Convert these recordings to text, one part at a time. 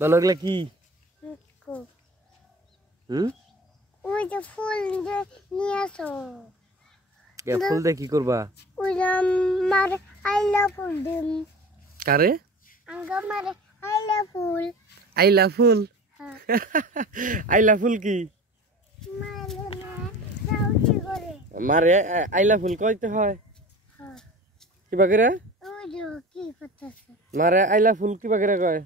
বলো এগুলা কি? ওই যে ফুল নিয়ে আসো। ফুল দিয়ে কি করবা? ওই আমার আইলা ফুল দিম। কারে? আমার আইলা ফুল। আইলা ফুল? আইলা ফুল কি? মারে আইলা ফুল কইতে হয়? কিবা করে? মারে আইলা ফুল কিবা করে কয়?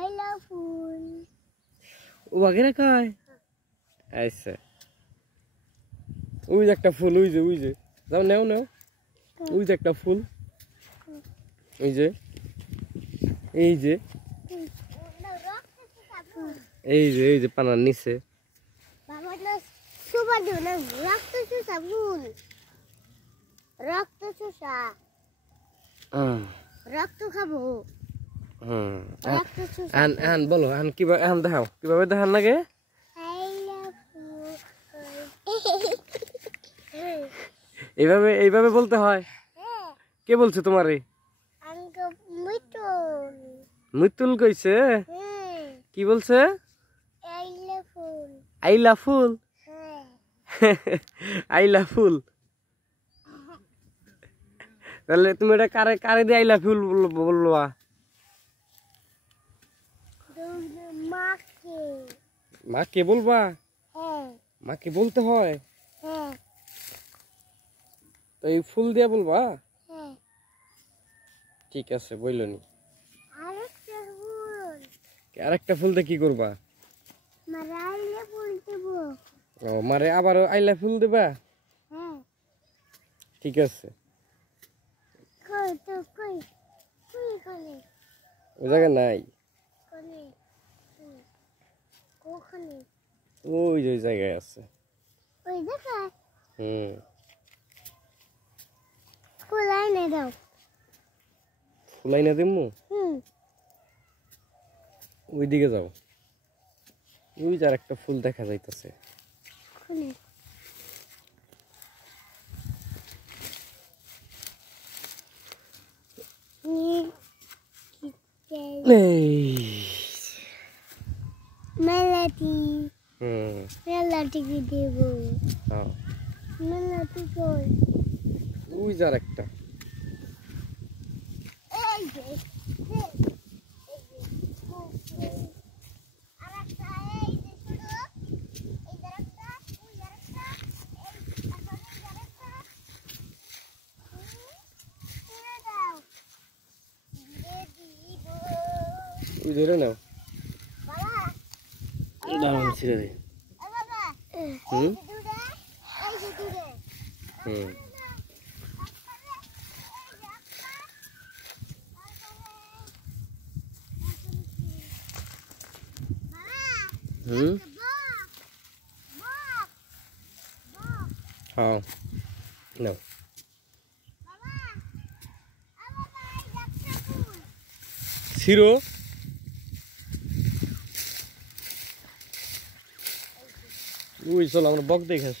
আইলা ফুল ও বাগেরা কয়? আচ্ছা ওই যে একটা ফুল, ওই যে যাও নেও ওই যে একটা ফুল, ওই যে এই যে এই যে পানার নিচে। রক্ত খাবো। বলো কিভাবে দেখাও, কিভাবে দেখান লাগে? এইভাবে বলতে হয়? কে বলছে তোমারে? মুতুল কইছে? কি বলছে? আইলা ফুল। আইলা ফুল তাহলে তুমি এটা কারে দিয়ে আইলা ফুল বলবা? মাকে বলবা? মাকে বলতে হয় তো এই ফুল দিয়ে বলবা? ঠিক আছে বইলনি। আরেকটা ফুল দিয়ে কি করবা? ও মারে আবার আইলা ফুল দেবা? ঠিক আছে ও জায়গা নাই, ওই যে জায়গায় আছে। ফুলাই না দিমু? ওইদিকে যাও, ওই যার একটা ফুল দেখা যাইতেছে। মেলাটি কি দেব? মেলাটি কই? ওই যার একটা ওই ধরে নাও, দাঁড়ান ছিঁড়ে দে। হ্যাঁ নাও। ছিঁড়ো। ওই চলো আমরা বক দেখাস।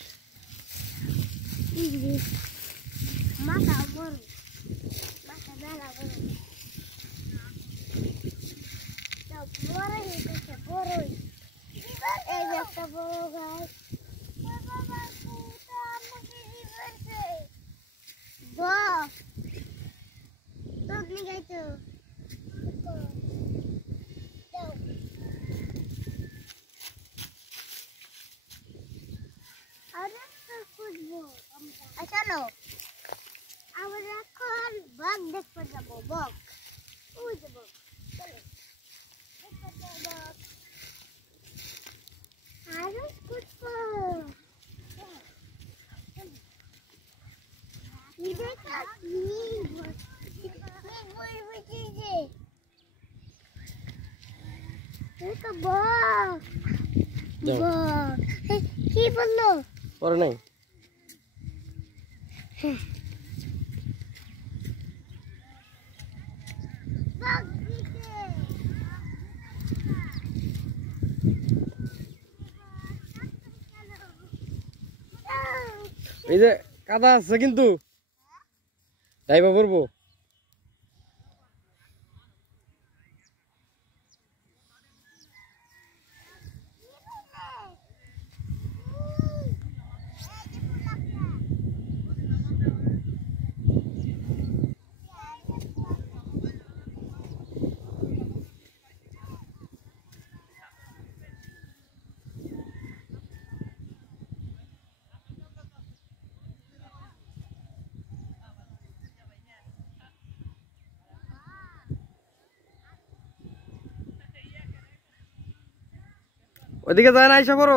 চলো আমরা এখন বক দেখতে যাবো। বক ওই যে বক, চলো আরো খুঁজবো। কি বললো? পরে নাই এই যে কাদা আছে কিন্তু যাইবা পড়বো। ওদিকে যায় না, আইসা পড়ো।